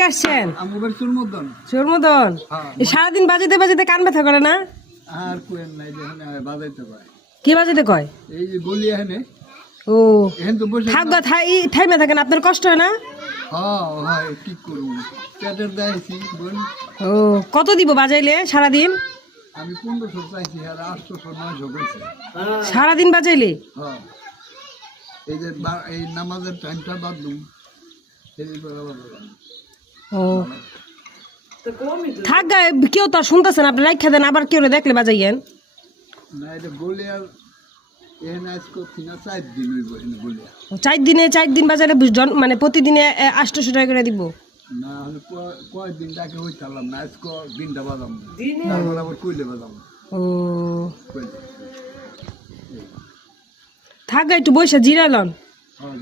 থেকে আসছেন? আমার চুরমদন। চুরমদন। সারাদিন বাজাতে বাজাতে কান ব্যথা করে না? আর কোয়েন নাই যখন বাজাইতে পারে। কি বাজাতে কয়? এই যে গলি এখানে। ও এখানে তো বসে থাকবা থাইমে থাকেন, আপনার কষ্ট হয় না? হ্যাঁ কি করুন, পেটের দাইছি বোন। ও কত দিব বাজাইলে সারাদিন? আমি 1500 চাইছি আর 800 900 কইছে সারাদিন বাজাইলে? হ্যাঁ এই যে এই নামাজের টাইমটা বাদ দুম এই বরাবর। ও থাক গা, কেউ তো আর শুনতেছেন, আপনি রাইখা দেন, আবার কেউ দেখলে বাজাইয়েন না। এটা গলি আর এখানে আজকে 4 দিন হইব এখানে গলি। 4 দিন বাজারে মানে প্রতিদিনে 800 টাকা করে দিব? না হলে কয়েকদিন তাকে হইতালাম না, আজকে দিনটা বাজাম তারপর আবার কইলে বাজাম। ও থাক গা, একটু বসে জিরালন। হ্যাঁ